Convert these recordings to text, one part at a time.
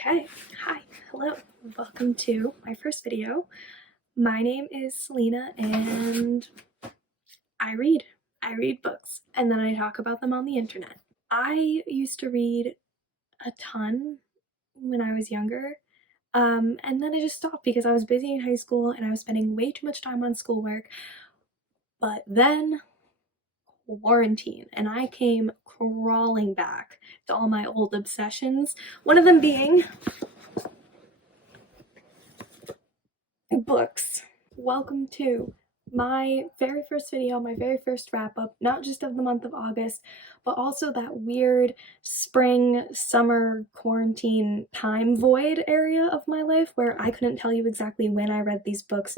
Okay, hi, hello, welcome to my first video. My name is Selena and I read. I read books and then I talk about them on the internet. I used to read a ton when I was younger, and then I just stopped because I was busy in high school and I was spending way too much time on schoolwork. But then quarantine and I came crawling back to all my old obsessions, one of them being books. Welcome to my very first video, my very first wrap up, not just of the month of August, but also that weird spring, summer quarantine time void area of my life where I couldn't tell you exactly when I read these books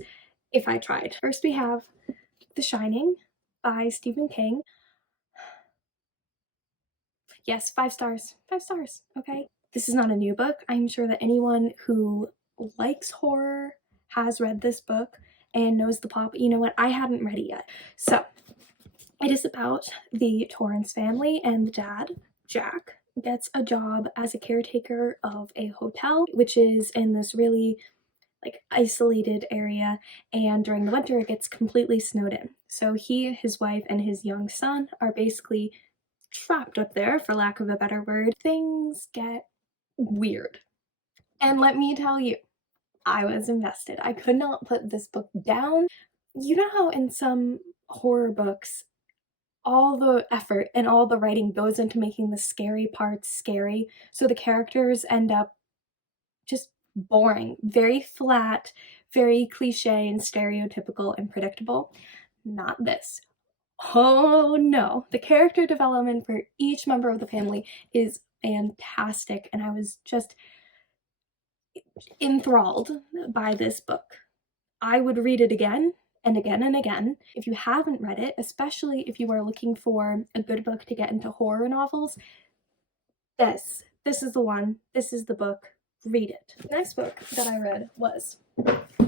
if I tried. First we have The Shining by Stephen King. Yes, 5 stars. 5 stars, okay? This is not a new book. I'm sure that anyone who likes horror has read this book and knows the plot, but you know what? I hadn't read it yet. So, it is about the Torrance family, and the dad, Jack, gets a job as a caretaker of a hotel, which is in this really isolated area, and during the winter it gets completely snowed in. So he, his wife, and his young son are basically trapped up there, for lack of a better word. Things get weird. And let me tell you, I was invested. I could not put this book down. You know how in some horror books, all the effort and all the writing goes into making the scary parts scary, so the characters end up just boring, very flat, very cliche and stereotypical and predictable? Not this. Oh no, the character development for each member of the family is fantastic, and I was just enthralled by this book. I would read it again and again and again. If you haven't read it, especially if you are looking for a good book to get into horror novels, this is the one. This is the book. Read it. The next book that I read was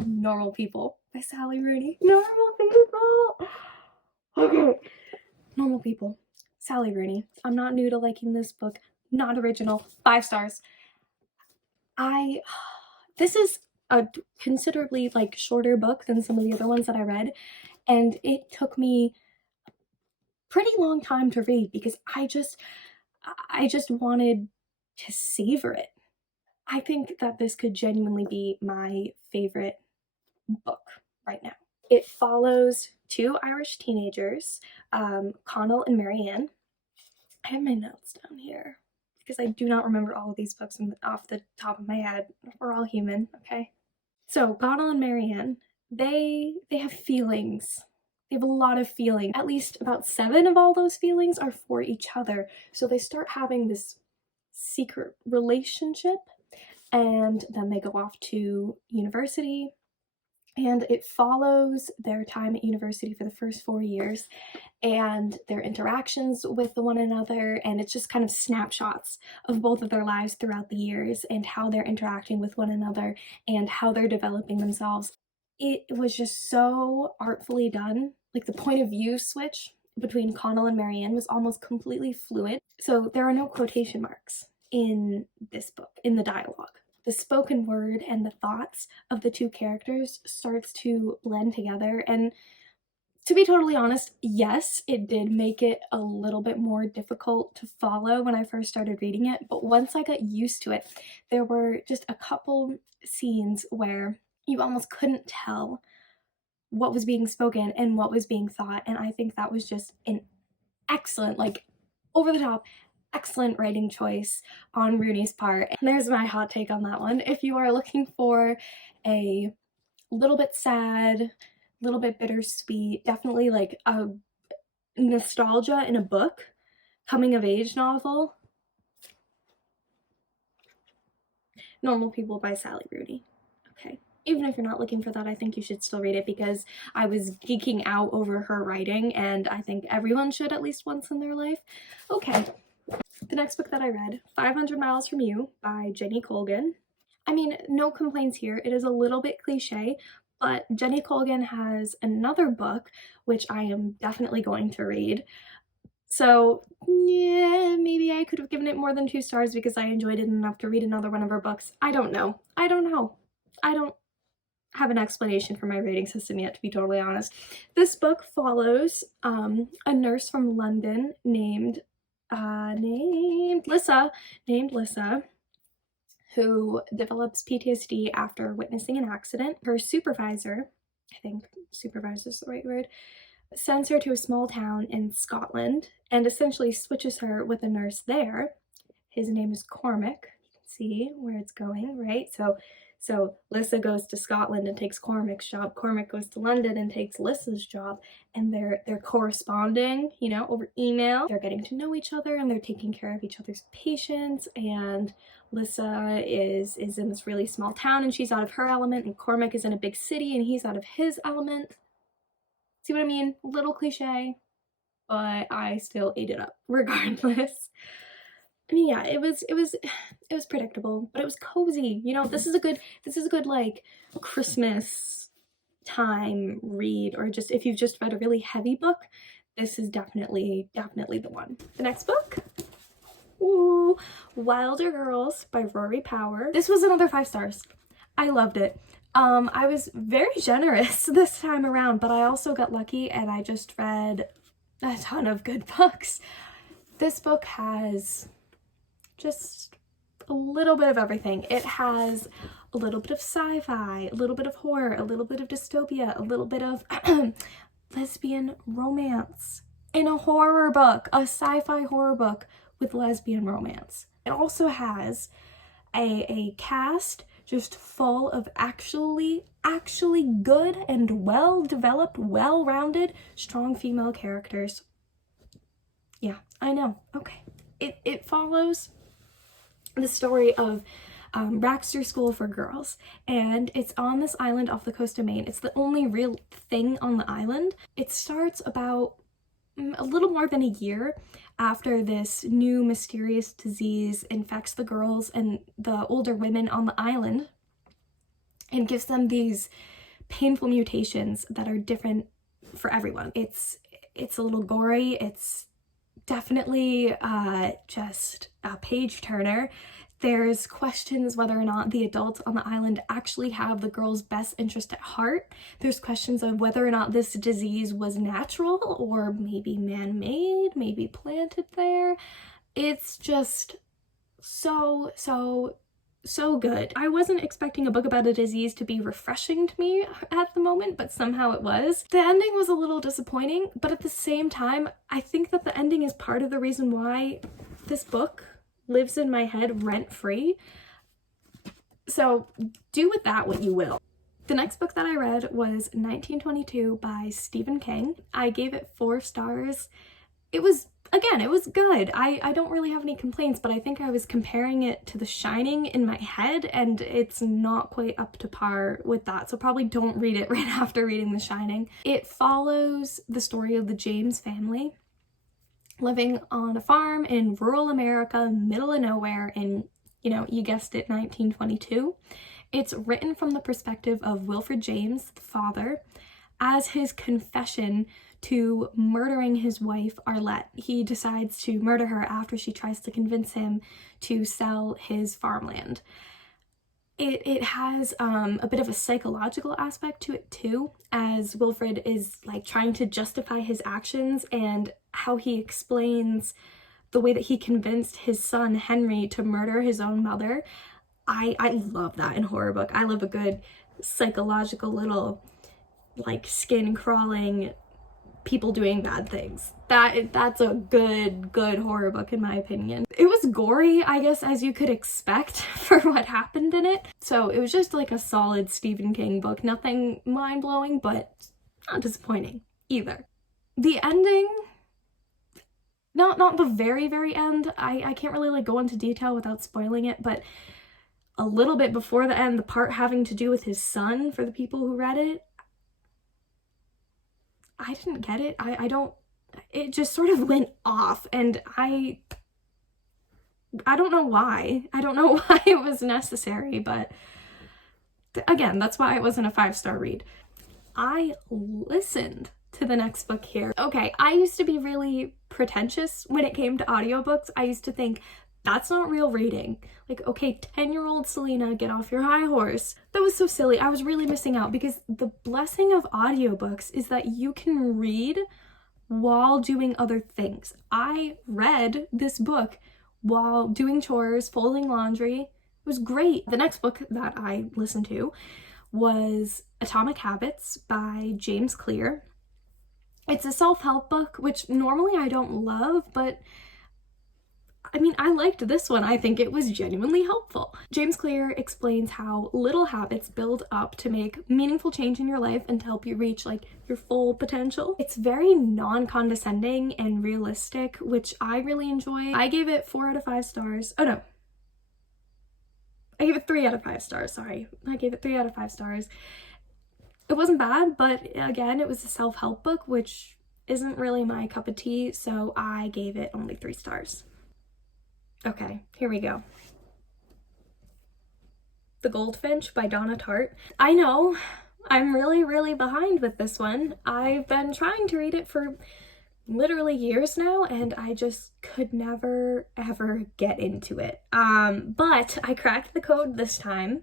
Normal People by Sally Rooney. Normal People! Okay. Normal People. Sally Rooney. I'm not new to liking this book. Not original. 5 stars. This is a considerably shorter book than some of the other ones that I read, and it took me a pretty long time to read because I just wanted to savor it. I think that this could genuinely be my favorite book right now. It follows 2 Irish teenagers, Connell and Marianne. I have my notes down here because I do not remember all of these books off the top of my head. We're all human, okay? So Connell and Marianne, they have feelings. They have a lot of feeling. At least about 7 of all those feelings are for each other. So they start having this secret relationship, and then they go off to university, and it follows their time at university for the first 4 years and their interactions with one another, and it's just kind of snapshots of both of their lives throughout the years and how they're interacting with one another and how they're developing themselves. It was just so artfully done. Like, the point of view switch between Connell and Marianne was almost completely fluid. So there are no quotation marks in this book, in the dialogue. The spoken word and the thoughts of the 2 characters starts to blend together, and to be totally honest, yes, it did make it a little bit more difficult to follow when I first started reading it, but once I got used to it, there were just a couple scenes where you almost couldn't tell what was being spoken and what was being thought, and I think that was just an excellent, over the top, excellent writing choice on Rooney's part. And there's my hot take on that one. If you are looking for a little bit sad, little bit bittersweet, definitely a nostalgia in a book, coming of age novel, Normal People by Sally Rooney. Okay. Even if you're not looking for that, I think you should still read it because I was geeking out over her writing, and I think everyone should at least once in their life. Okay. The next book that I read, 500 Miles from You by Jenny Colgan. I mean, no complaints here. It is a little bit cliche, but Jenny Colgan has another book, which I am definitely going to read, So yeah, maybe I could have given it more than 2 stars because I enjoyed it enough to read another one of her books. I don't know. I don't have an explanation for my rating system yet, to be totally honest. This book follows a nurse from London named Lissa, who develops PTSD after witnessing an accident. Her supervisor, I think supervisor is the right word, sends her to a small town in Scotland and essentially switches her with a nurse there. His name is Cormac. You can see where it's going, right? So Lissa goes to Scotland and takes Cormac's job. Cormac goes to London and takes Lissa's job, and they're corresponding, you know, over email. They're getting to know each other and they're taking care of each other's patients, and Lissa is in this really small town and she's out of her element, and Cormac is in a big city and he's out of his element. See what I mean? A little cliche, but I still ate it up regardless. I mean, yeah, it was predictable, but it was cozy. You know, this is a good like Christmas time read, or just if you've just read a really heavy book, this is definitely the one. The next book, ooh, Wilder Girls by Rory Power. This was another 5 stars. I loved it. I was very generous this time around, but I also got lucky and I just read a ton of good books. This book has just a little bit of everything. It has a little bit of sci-fi, a little bit of horror, a little bit of dystopia, a little bit of lesbian romance in a horror book, a sci-fi horror book with lesbian romance. It also has a cast just full of actually good and well-developed, well-rounded, strong female characters. Yeah, I know. Okay. It follows the story of Raxter School for Girls, and it's on this island off the coast of Maine. It's the only real thing on the island. It starts about a little more than a year after this new mysterious disease infects the girls and the older women on the island and gives them these painful mutations that are different for everyone. It's a little gory. It's definitely just a page turner. There's questions whether or not the adults on the island actually have the girls' best interest at heart. There's questions of whether or not this disease was natural or maybe man-made, maybe planted there. It's just so good. I wasn't expecting a book about a disease to be refreshing to me at the moment, but somehow it was. The ending was a little disappointing, but at the same time, I think that the ending is part of the reason why this book lives in my head rent-free. So do with that what you will. The next book that I read was 1922 by Stephen King. I gave it 4 stars. It was good. I don't really have any complaints, but I think I was comparing it to The Shining in my head, and it's not quite up to par with that, so probably don't read it right after reading The Shining. It follows the story of the James family living on a farm in rural America, middle of nowhere in, you know, you guessed it, 1922. It's written from the perspective of Wilfred James, the father, as his confession to murdering his wife, Arlette. He decides to murder her after she tries to convince him to sell his farmland. It has a bit of a psychological aspect to it too, as Wilfred is like trying to justify his actions and how he explains the way that he convinced his son Henry to murder his own mother. I love that in horror book. I love a good psychological little like skin crawling people doing bad things. That's a good horror book in my opinion. It was gory, I guess, as you could expect for what happened in it. So it was just like a solid Stephen King book. Nothing mind-blowing, but not disappointing either. The ending, not the very end. I can't really like go into detail without spoiling it, but a little bit before the end, the part having to do with his son, for the people who read it, I didn't get it. It just sort of went off, and I don't know why. I don't know why it was necessary, but again, that's why it wasn't a 5-star read. I listened to the next book here. Okay, I used to be really pretentious when it came to audiobooks. I used to think, that's not real reading. Like, okay, 10-year-old Selena, get off your high horse. That was so silly. I was really missing out, because the blessing of audiobooks is that you can read while doing other things. I read this book while doing chores, folding laundry. It was great. The next book that I listened to was Atomic Habits by James Clear. It's a self-help book, which normally I don't love, but I mean, I liked this one. I think it was genuinely helpful. James Clear explains how little habits build up to make meaningful change in your life and to help you reach like your full potential. It's very non-condescending and realistic, which I really enjoy. I gave it 4 out of 5 stars. Oh no. I gave it 3 out of 5 stars, sorry. I gave it 3 out of 5 stars. It wasn't bad, but again, it was a self-help book, which isn't really my cup of tea, so I gave it only 3 stars. Okay, here we go. The Goldfinch by Donna Tartt. I know, I'm really behind with this one. I've been trying to read it for literally years now, and I just could never ever get into it. But I cracked the code this time,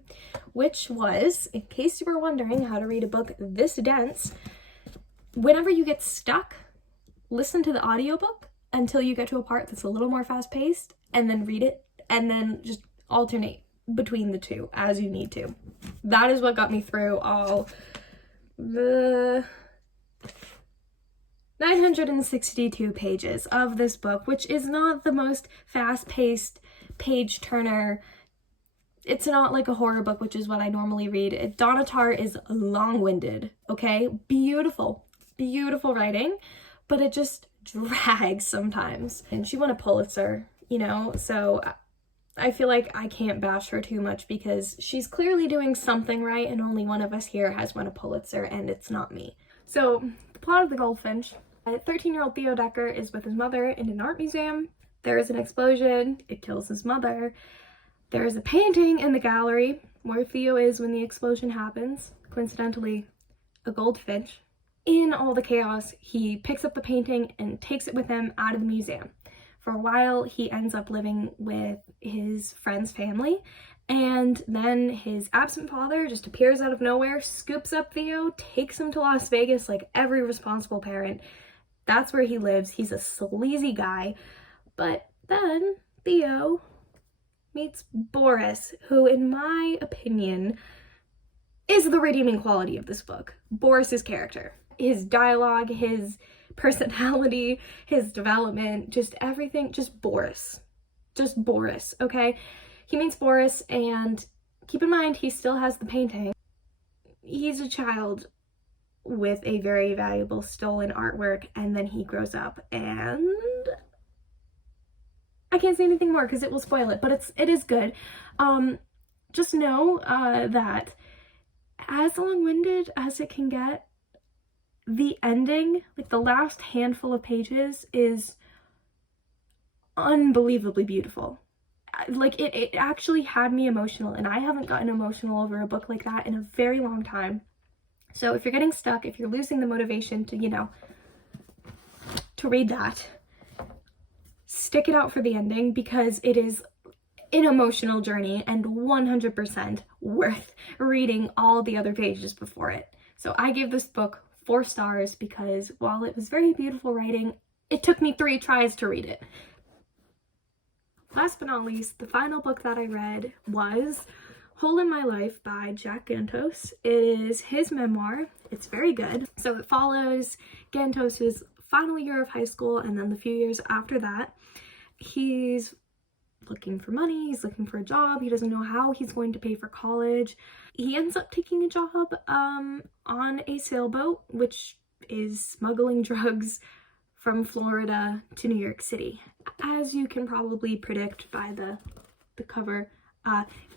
which was, in case you were wondering how to read a book this dense, whenever you get stuck, listen to the audiobook until you get to a part that's a little more fast-paced, and then read it, and then just alternate between the two as you need to. That is what got me through all the 962 pages of this book, which is not the most fast-paced page turner. It's not like a horror book, which is what I normally read. Donna Tartt is long-winded, okay? Beautiful writing, but it just drags sometimes. And she won a Pulitzer, you know, so I feel like I can't bash her too much because she's clearly doing something right, and only one of us here has won a Pulitzer, and it's not me. So, the plot of The Goldfinch. 13-year-old Theo Decker is with his mother in an art museum. There is an explosion. It kills his mother. There is a painting in the gallery where Theo is when the explosion happens. Coincidentally, a goldfinch. In all the chaos, he picks up the painting and takes it with him out of the museum. For a while, he ends up living with his friend's family, and then his absent father just appears out of nowhere, scoops up Theo, takes him to Las Vegas like every responsible parent. That's where he lives. He's a sleazy guy. But then Theo meets Boris, who, in my opinion, is the redeeming quality of this book. Boris's character. His dialogue, his personality, his development, just everything, just Boris, okay? He meets Boris, and keep in mind, he still has the painting. He's a child with a very valuable stolen artwork, and then he grows up, and I can't say anything more because it will spoil it, but it is good. Just know that as long-winded as it can get, the ending, like the last handful of pages, is unbelievably beautiful. Like it actually had me emotional, and I haven't gotten emotional over a book like that in a very long time. So if you're getting stuck, if you're losing the motivation to, you know, to read that, stick it out for the ending, because it is an emotional journey and 100% worth reading all the other pages before it. So I gave this book 4 stars because while it was very beautiful writing, it took me 3 tries to read it. Last but not least, the final book that I read was Hole in My Life by Jack Gantos. It is his memoir. It's very good. So it follows Gantos's final year of high school, and then the few years after that, he's looking for money, he's looking for a job, he doesn't know how he's going to pay for college. He ends up taking a job on a sailboat, which is smuggling drugs from Florida to New York City. As you can probably predict by the cover,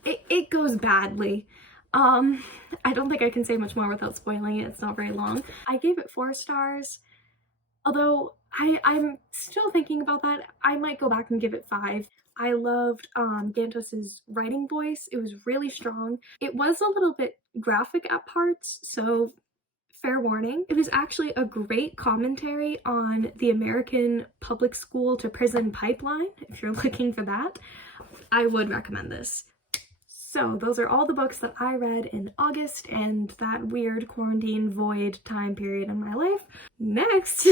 it goes badly. I don't think I can say much more without spoiling it. It's not very long. I gave it 4 stars, although I'm still thinking about that. I might go back and give it 5. I loved Gantos's writing voice. It was really strong. It was a little bit graphic at parts, so fair warning, it was actually a great commentary on the American public school to prison pipeline. If you're looking for that, I would recommend this. So those are all the books that I read in August and that weird quarantine void time period in my life. Next,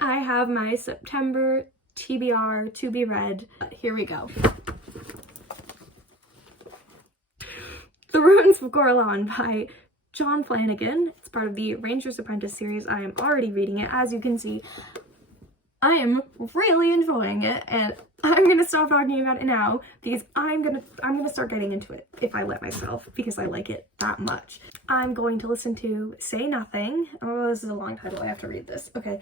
I have my September TBR to be read. Here we go. The Ruins of Gorlan by John Flanagan. It's part of the Ranger's Apprentice series. I am already reading it. As you can see, I am really enjoying it, and I'm gonna stop talking about it now because I'm gonna start getting into it if I let myself, because I like it that much. I'm going to listen to Say Nothing. Oh, this is a long title. I have to read this. Okay.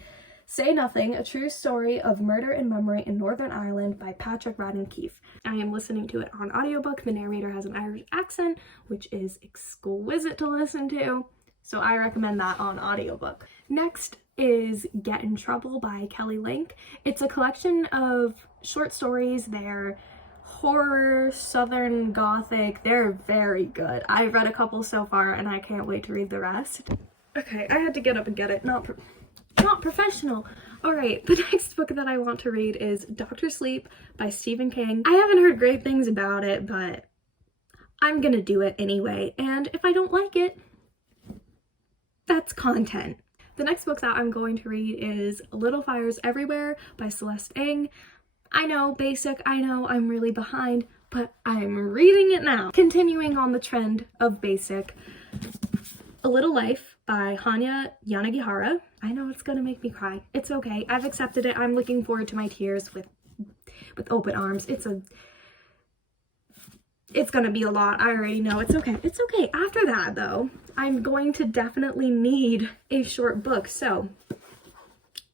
Say Nothing, A True Story of Murder and Memory in Northern Ireland by Patrick Radden Keefe. I am listening to it on audiobook. The narrator has an Irish accent, which is exquisite to listen to, so I recommend that on audiobook. Next is Get in Trouble by Kelly Link. It's a collection of short stories. They're horror, southern gothic. They're very good. I've read a couple so far and I can't wait to read the rest. Okay, I had to get up and get it. Not professional. Alright, the next book that I want to read is Dr. Sleep by Stephen King. I haven't heard great things about it, but I'm gonna do it anyway, and if I don't like it, that's content. The next book that I'm going to read is Little Fires Everywhere by Celeste. I know, basic, I know I'm really behind, but I'm reading it now. Continuing on the trend of basic, A Little Life by Hanya Yanagihara. I know it's gonna make me cry. It's okay. I've accepted it. I'm looking forward to my tears with open arms. It's gonna be a lot. I already know. It's okay. It's okay. After that, though, I'm going to definitely need a short book. So,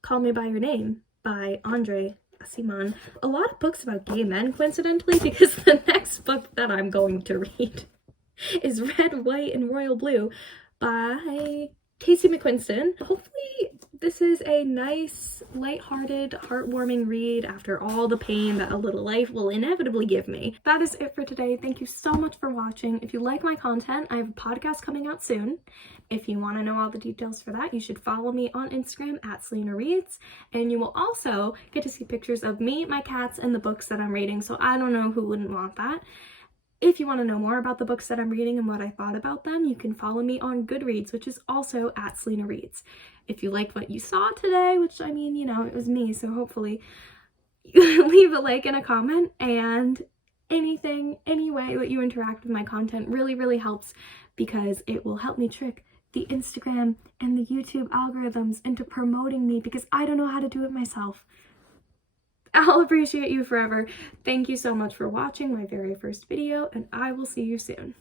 Call Me By Your Name by André. Aciman. A lot of books about gay men, coincidentally, because the next book that I'm going to read is Red, White, and Royal Blue by McQuiston. Hopefully this is a nice, lighthearted, heartwarming read after all the pain that A Little Life will inevitably give me. That is it for today. Thank you so much for watching. If you like my content, I have a podcast coming out soon. If you want to know all the details for that, you should follow me on Instagram at Selena Reads, and you will also get to see pictures of me, my cats, and the books that I'm reading, so I don't know who wouldn't want that. If you want to know more about the books that I'm reading and what I thought about them, you can follow me on Goodreads, which is also at Selena Reads. If you liked what you saw today, which, I mean, you know, it was me, so hopefully leave a like and a comment, and anything, any way that you interact with my content really, really helps, because it will help me trick the Instagram and the YouTube algorithms into promoting me, because I don't know how to do it myself. I'll appreciate you forever. Thank you so much for watching my very first video, and I will see you soon.